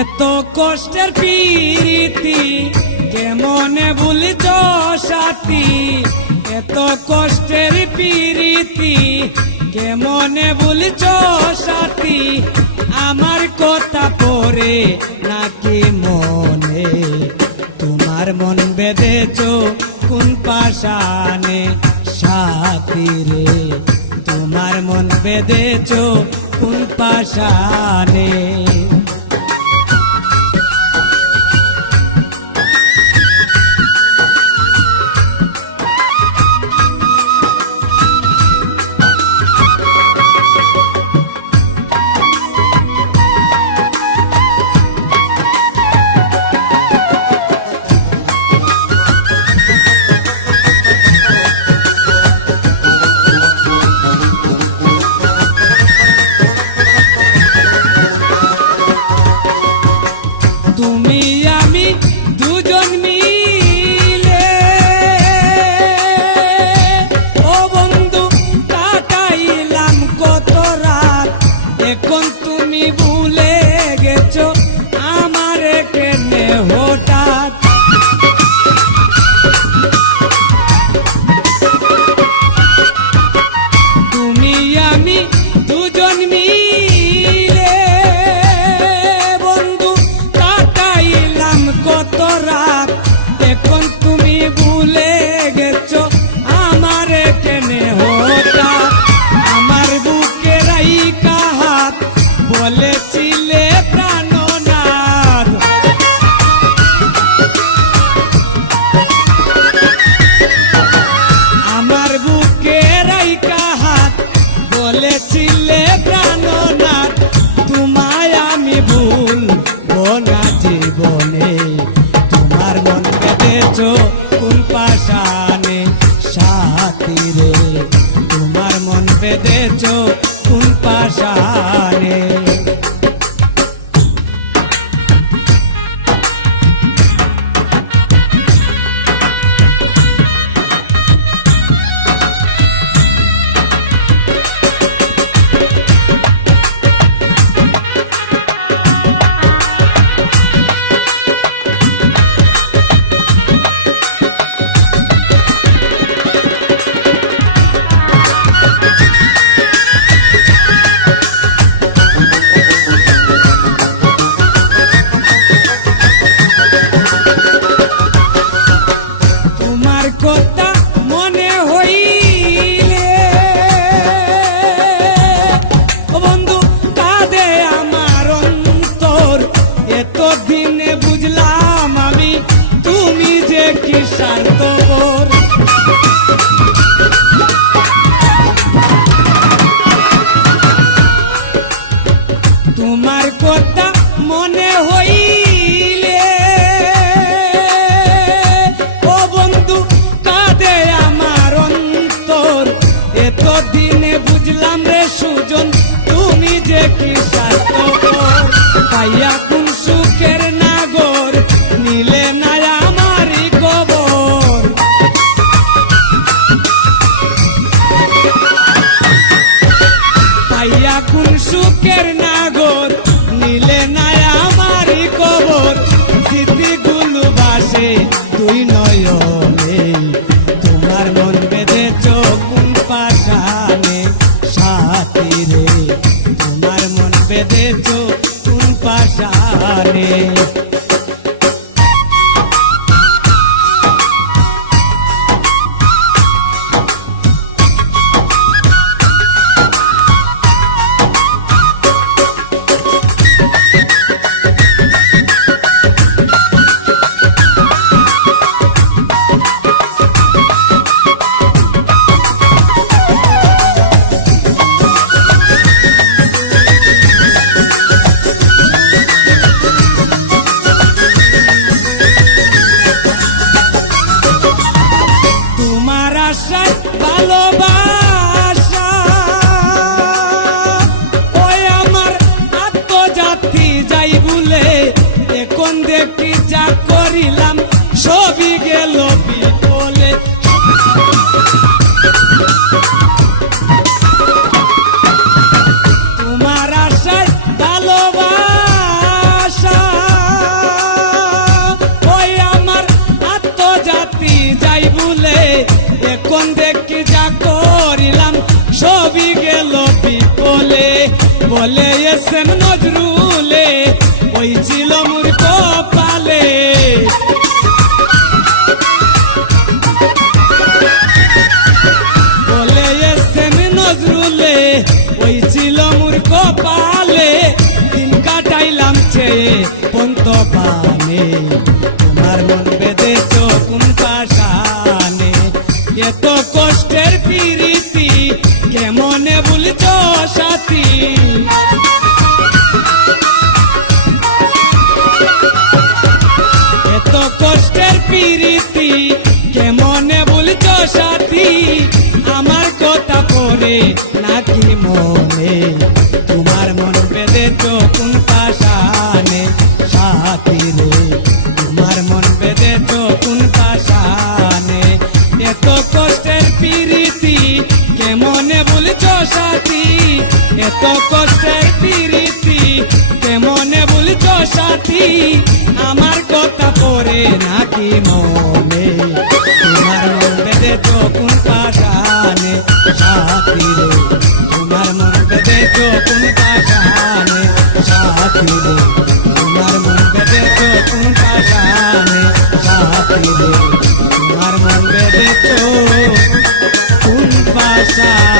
এত কষ্টের প্রীতি কেমনে ভুলিছ সাথী, এত কষ্টের প্রীতি কেমনে ভুলিছ সাথী, আমার কথা পড়ে নাকি মনে, তোমার মন বেঁধেছ কোন পাশানে সাথী রে, তোমার মন বেঁধেছ কোন পাশানে। তুমি আমি দুজন মিলে ও বন্ধু কাটাইলাম কত রাত, এখন তুমি ভুলে গেছো আমারে কেনে হঠাৎ। তুমি আমি দুজন মিলে কত রাত, এখন তুমি ভুলে গেছো আমারে কেনে হঠাৎ। আমার বুকে রাইখা হাত বলেছিলে প্রাণনাথ, আমার বুকে রাইখা হাত বলেছিলে প্রাণনাথ, তোমায় আমি ভুলবো না জীবনে, তোমার মন বেঁধেছ কোন পাশানে সাথী রে, তোমার মন বেঁধেছ কোন পাশানে। কথা মনে হইলে বন্ধু কাঁদে আমার অন্তর, এতদিনে বুঝলাম আমি তুমি যে কি স্বার্থপর। তোমার কথা মনে হইলে এতদিনে বুঝলাম রে সুজন তুমি যে কি স্বার্থপর, পাইয়া কোন সুখের নাগর নিলে না আমারই খবর। পাইয়া কোন সুখের নাগর নিলে না আমারই খবর, স্মৃতিগুলো বাসে তুই নয়নে, তোমার মন বেঁধেছ কোন পাশানে সাথী রে, তোমার মন বেঁধেছ কোন পাশানে। ভালোবাসা ওই আমার আত্মজাতি যাই ভুলে, এখন দেখি যা করিলাম সবই গেল বিফলে। তোমার আশায় ভালোবাসা কপালে দিন কাটাইলাম চেয়ে পন্ত পানে তোমার মন বেঁধেছ কোন পাশানে এত কষ্টের প্রীতি কেমনে ভুলছ সাথী এত কষ্টের প্রীতি কেমনে ভুলছ সাথী আমার কথা পড়ে নাকি মনে তোমার মন বেঁধেছ কোন পাশানে সাথী রে তোমার মন বেঁধেছ কোন পাশানে এত কষ্টের প্রীতি কেমনে ভুলছ সাথী এত কষ্টের প্রীতি কেমনে ভুলছ সাথী আমার কথা পড়ে নাকি মনে তোমার মন বেঁধেছ কোন পাশানে সাথী রে তোমার মন বেঁধেছ কোন পাশানে সাথী রে তোমার মন বেঁধেছ কোন পাশানে সাথী রে তোমার মন বেঁধেছ কোন পাশানে